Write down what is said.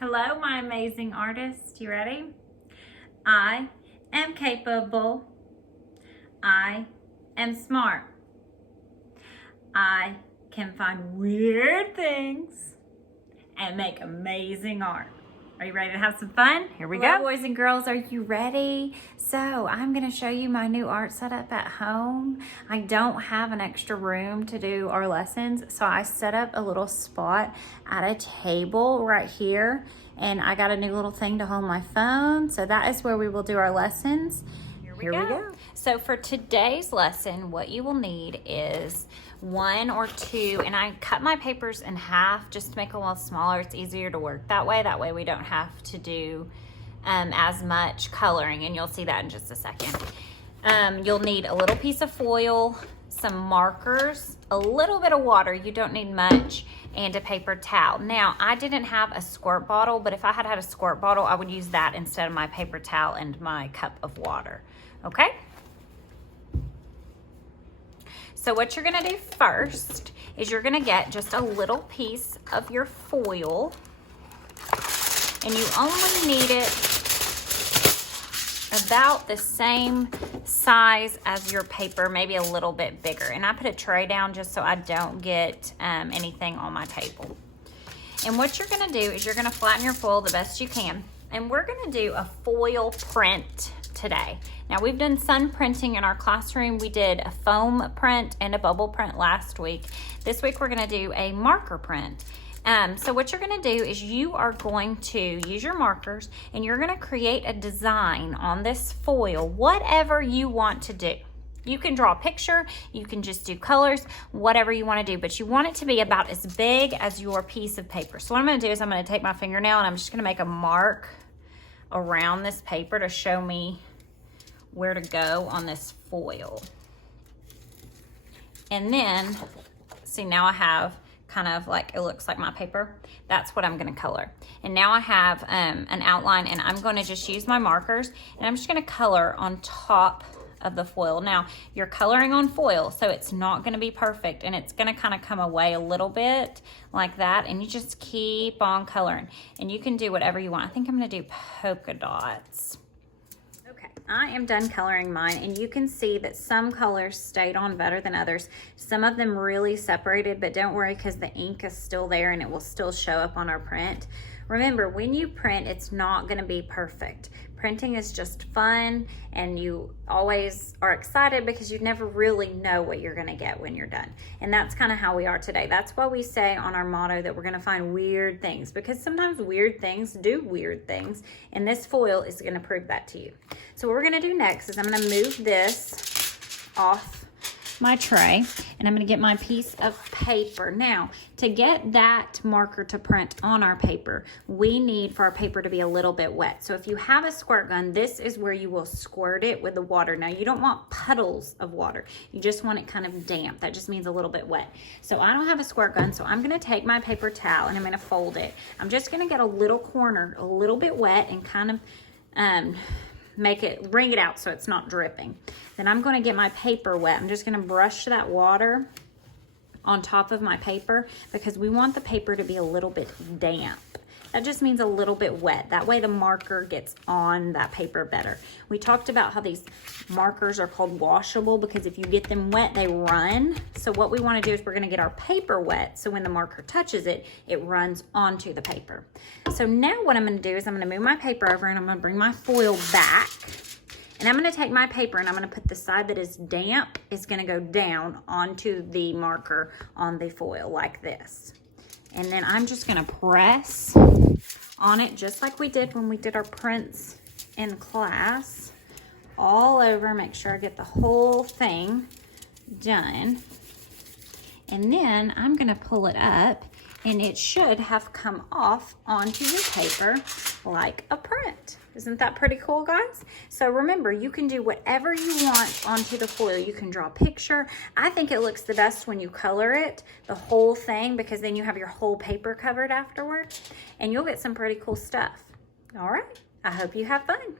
Hello, my amazing artist. You ready? I am capable. I am smart. I can find weird things and make amazing art. Are you ready to have some fun? Here we go. Boys and girls, are you ready? So I'm gonna show you my new art setup at home. I don't have an extra room to do our lessons, so I set up a little spot at a table right here, and I got a new little thing to hold my phone. So that is where we will do our lessons. Here we go. So for today's lesson, what you will need is 1 or 2, and I cut my papers in half just to make them a little smaller. It's easier to work that way. That way we don't have to do as much coloring, and you'll see that in just a second. You'll need a little piece of foil, some markers, a little bit of water. You don't need much, and a paper towel. Now, I didn't have a squirt bottle, but if I had had a squirt bottle, I would use that instead of my paper towel and my cup of water. Okay? So what you're gonna do first is you're gonna get just a little piece of your foil, and you only need it about the same size as your paper, maybe a little bit bigger. And I put a tray down just so I don't get anything on my table. And what you're gonna do is you're gonna flatten your foil the best you can. And we're gonna do a foil print today. Now, we've done sun printing in our classroom. We did a foam print and a bubble print last week. This week we're gonna do a marker print. So what you're gonna do is you are going to use your markers, and you're gonna create a design on this foil, whatever you want to do. You can draw a picture, you can just do colors, whatever you wanna do, but you want it to be about as big as your piece of paper. So what I'm gonna do is I'm gonna take my fingernail and I'm just gonna make a mark around this paper to show me where to go on this foil. And then, see, now I have kind of like, it looks like my paper. That's what I'm gonna color. And now I have an outline, and I'm gonna just use my markers, and I'm just gonna color on top of the foil. Now, you're coloring on foil, so it's not gonna be perfect, and it's gonna kind of come away a little bit like that, and you just keep on coloring. And you can do whatever you want. I think I'm gonna do polka dots. I am done coloring mine, and you can see that some colors stayed on better than others. Some of them really separated, but don't worry because the ink is still there and it will still show up on our print. Remember, when you print, it's not going to be perfect. Printing is just fun, and you always are excited because you never really know what you're going to get when you're done. And that's kind of how we are today. That's why we say on our motto that we're going to find weird things, because sometimes weird things do weird things, and this foil is going to prove that to you. So what we're going to do next is I'm going to move this off my tray, and I'm going to get my piece of paper. Now, to get that marker to print on our paper, we need for our paper to be a little bit wet. So if you have a squirt gun, this is where you will squirt it with the water. Now, you don't want puddles of water. You just want it kind of damp. That just means a little bit wet. So I don't have a squirt gun, so I'm going to take my paper towel and I'm going to fold it. I'm just going to get a little corner a little bit wet and kind of wring it out so it's not dripping. Then I'm going to get my paper wet. I'm just going to brush that water on top of my paper because we want the paper to be a little bit damp. That just means a little bit wet. That way the marker gets on that paper better. We talked about how these markers are called washable because if you get them wet, they run. So what we want to do is we're going to get our paper wet so when the marker touches it, it runs onto the paper. So now what I'm going to do is I'm going to move my paper over, and I'm going to bring my foil back. And I'm going to take my paper, and I'm going to put the side that is damp is going to go down onto the marker on the foil like this. And then I'm just going to press on it just like we did when we did our prints in class, all over. Make sure I get the whole thing done. And then I'm going to pull it up, and it should have come off onto your paper like a print. Isn't that pretty cool, guys? So remember, you can do whatever you want onto the foil. You can draw a picture. I think it looks the best when you color it, the whole thing, because then you have your whole paper covered afterward, and you'll get some pretty cool stuff. All right, I hope you have fun.